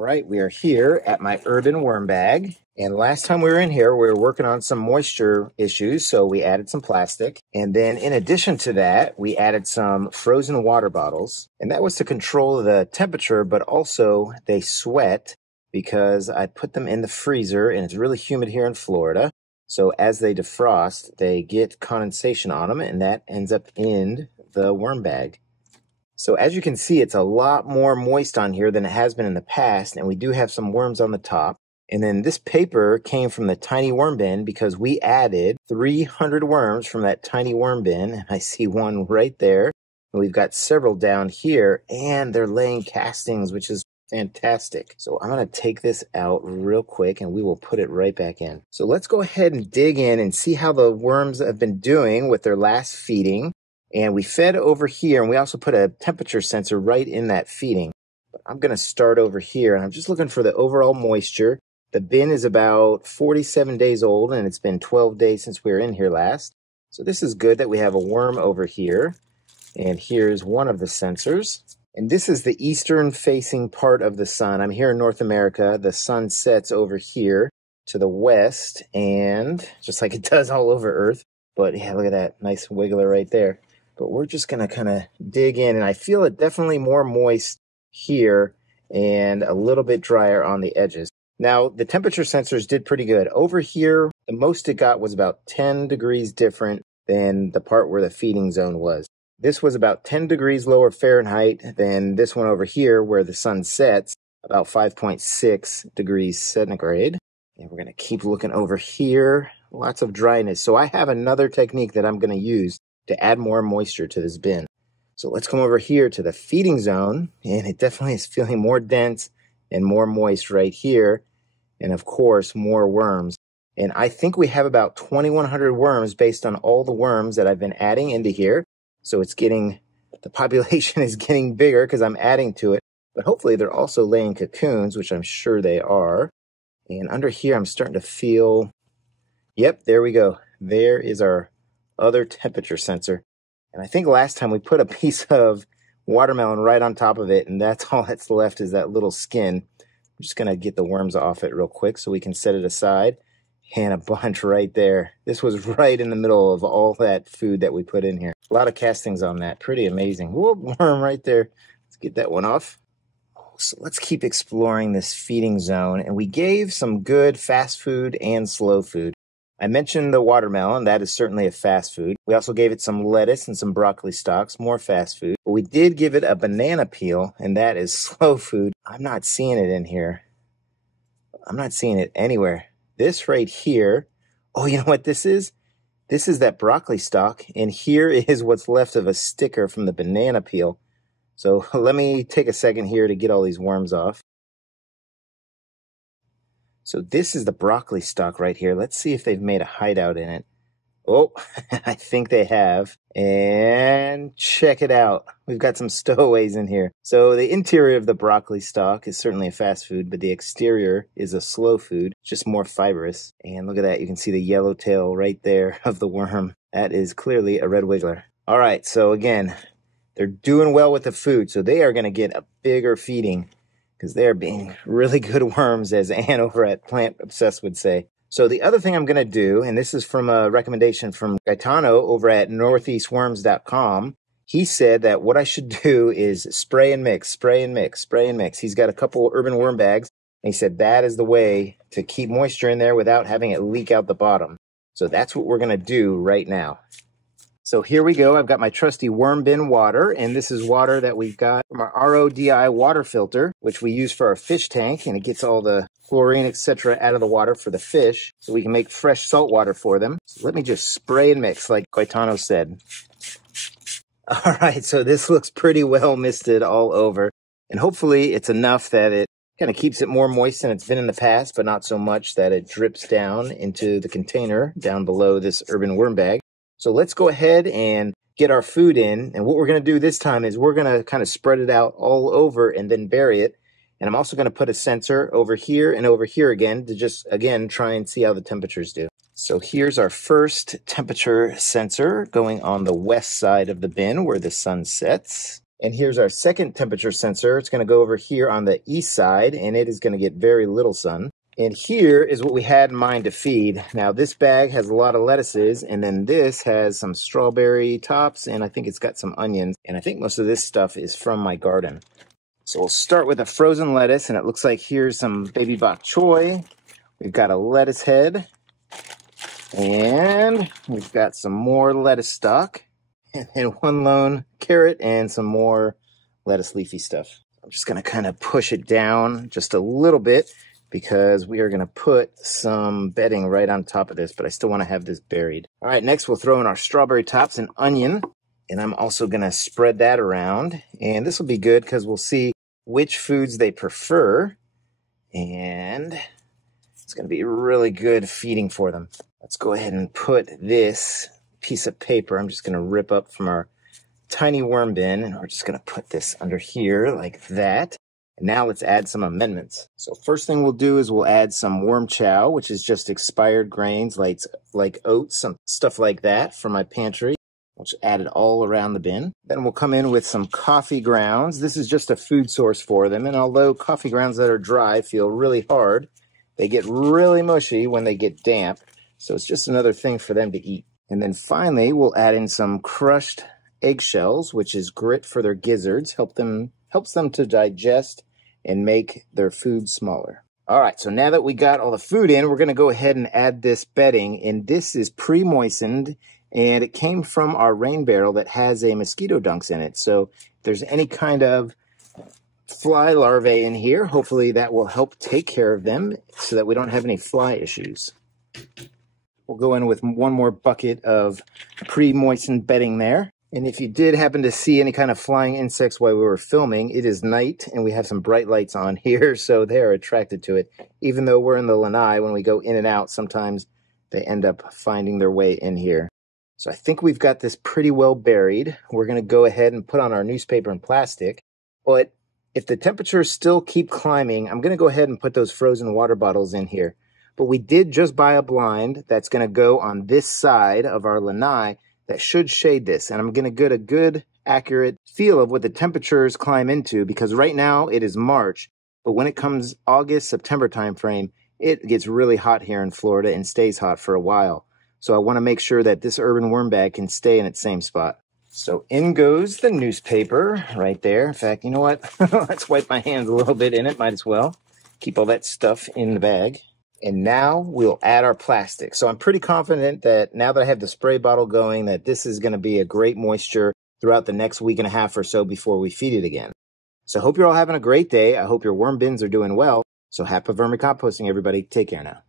right, we are here at my urban worm bag. And last time we were in here, we were working on some moisture issues, so we added some plastic. And then in addition to that, we added some frozen water bottles. And that was to control the temperature, but also they sweat because I put them in the freezer and it's really humid here in Florida. So as they defrost, they get condensation on them and that ends up in the worm bag. So as you can see, it's a lot more moist on here than it has been in the past, and we do have some worms on the top. And then this paper came from the tiny worm bin because we added 300 worms from that tiny worm bin, and I see one right there. And we've got several down here, and they're laying castings, which is fantastic. So I'm going to take this out real quick, and we will put it right back in. So let's go ahead and dig in and see how the worms have been doing with their last feeding. And we fed over here, and we also put a temperature sensor right in that feeding. But I'm going to start over here, and I'm just looking for the overall moisture. The bin is about 47 days old, and it's been 12 days since we were in here last. So this is good that we have a worm over here. And here's one of the sensors. And this is the eastern-facing part of the sun. I'm here in North America. The sun sets over here to the west, and just like it does all over Earth. But yeah, look at that nice wiggler right there. But we're just going to kind of dig in, and I feel it definitely more moist here and a little bit drier on the edges. Now, the temperature sensors did pretty good. Over here, the most it got was about 10 degrees different than the part where the feeding zone was. This was about 10 degrees lower Fahrenheit than this one over here where the sun sets, about 5.6 degrees centigrade. And we're going to keep looking over here. Lots of dryness. So I have another technique that I'm going to use to add more moisture to this bin. So let's come over here to the feeding zone, and it definitely is feeling more dense and more moist right here, and of course more worms. And I think we have about 2,100 worms based on all the worms that I've been adding into here. So it's getting, the population is getting bigger because I'm adding to it, but hopefully they're also laying cocoons, which I'm sure they are. And under here I'm starting to feel, yep, there we go. There is our other temperature sensor. And I think last time we put a piece of watermelon right on top of it, and that's all that's left is that little skin. I'm just going to get the worms off it real quick so we can set it aside. And a bunch right there. This was right in the middle of all that food that we put in here. A lot of castings on that. Pretty amazing. Whoop, worm right there. Let's get that one off. So let's keep exploring this feeding zone. And we gave some good fast food and slow food. I mentioned the watermelon. That is certainly a fast food. We also gave it some lettuce and some broccoli stalks, more fast food. But we did give it a banana peel, and that is slow food. I'm not seeing it in here. I'm not seeing it anywhere. This right here, oh, you know what this is? This is that broccoli stalk, and here is what's left of a sticker from the banana peel. So let me take a second here to get all these worms off. So this is the broccoli stalk right here. Let's see if they've made a hideout in it. Oh, I think they have. And check it out. We've got some stowaways in here. So the interior of the broccoli stalk is certainly a fast food, but the exterior is a slow food, just more fibrous. And look at that. You can see the yellow tail right there of the worm. That is clearly a red wiggler. All right. So again, they're doing well with the food. So they are going to get a bigger feeding, because they're being really good worms, as Ann over at Plant Obsessed would say. So the other thing I'm going to do, and this is from a recommendation from Gaetano over at northeastworms.com. He said that what I should do is spray and mix, spray and mix, spray and mix. He's got a couple urban worm bags, and he said that is the way to keep moisture in there without having it leak out the bottom. So that's what we're going to do right now. So here we go. I've got my trusty worm bin water, and this is water that we've got from our RODI water filter, which we use for our fish tank, and it gets all the chlorine, etc. out of the water for the fish, so we can make fresh salt water for them. So let me just spray and mix like Gaetano said. All right, so this looks pretty well misted all over, and hopefully it's enough that it kind of keeps it more moist than it's been in the past, but not so much that it drips down into the container down below this urban worm bag. So let's go ahead and get our food in. And what we're going to do this time is we're going to kind of spread it out all over and then bury it. And I'm also going to put a sensor over here and over here again to just, again, try and see how the temperatures do. So here's our first temperature sensor going on the west side of the bin where the sun sets. And here's our second temperature sensor. It's going to go over here on the east side, and it is going to get very little sun. And here is what we had in mind to feed. Now, this bag has a lot of lettuces, and then this has some strawberry tops, and I think it's got some onions. And I think most of this stuff is from my garden. So we'll start with a frozen lettuce, and it looks like here's some baby bok choy. We've got a lettuce head, and we've got some more lettuce stalk, and one lone carrot, and some more lettuce leafy stuff. I'm just going to kind of push it down just a little bit because we are going to put some bedding right on top of this, but I still want to have this buried. All right, next we'll throw in our strawberry tops and onion, and I'm also going to spread that around. And this will be good because we'll see which foods they prefer, and it's going to be really good feeding for them. Let's go ahead and put this piece of paper, I'm just going to rip up from our tiny worm bin, and we're just going to put this under here like that. And now let's add some amendments. So first thing we'll do is we'll add some worm chow, which is just expired grains like oats, some stuff like that from my pantry. We'll just add it all around the bin. Then we'll come in with some coffee grounds. This is just a food source for them, and although coffee grounds that are dry feel really hard, they get really mushy when they get damp, so it's just another thing for them to eat. And then finally, we'll add in some crushed eggshells, which is grit for their gizzards, helps them to digest and make their food smaller. All right, so now that we got all the food in, we're going to go ahead and add this bedding, and this is pre-moistened, and it came from our rain barrel that has a mosquito dunks in it. So if there's any kind of fly larvae in here, hopefully that will help take care of them so that we don't have any fly issues. We'll go in with one more bucket of pre-moistened bedding there. And if you did happen to see any kind of flying insects while we were filming, it is night and we have some bright lights on here, so they are attracted to it. Even though we're in the lanai, when we go in and out, sometimes they end up finding their way in here. So I think we've got this pretty well buried. We're going to go ahead and put on our newspaper and plastic. But if the temperatures still keep climbing, I'm going to go ahead and put those frozen water bottles in here. But we did just buy a blind that's going to go on this side of our lanai that should shade this. And I'm going to get a good, accurate feel of what the temperatures climb into, because right now it is March. But when it comes August, September timeframe, it gets really hot here in Florida and stays hot for a while. So I want to make sure that this urban worm bag can stay in its same spot. So in goes the newspaper right there. In fact, you know what? Let's wipe my hands a little bit in it. Might as well. Keep all that stuff in the bag. And now we'll add our plastic. So I'm pretty confident that now that I have the spray bottle going, that this is going to be a great moisture throughout the next week and a half or so before we feed it again. So I hope you're all having a great day. I hope your worm bins are doing well. So happy vermicomposting, everybody. Take care now.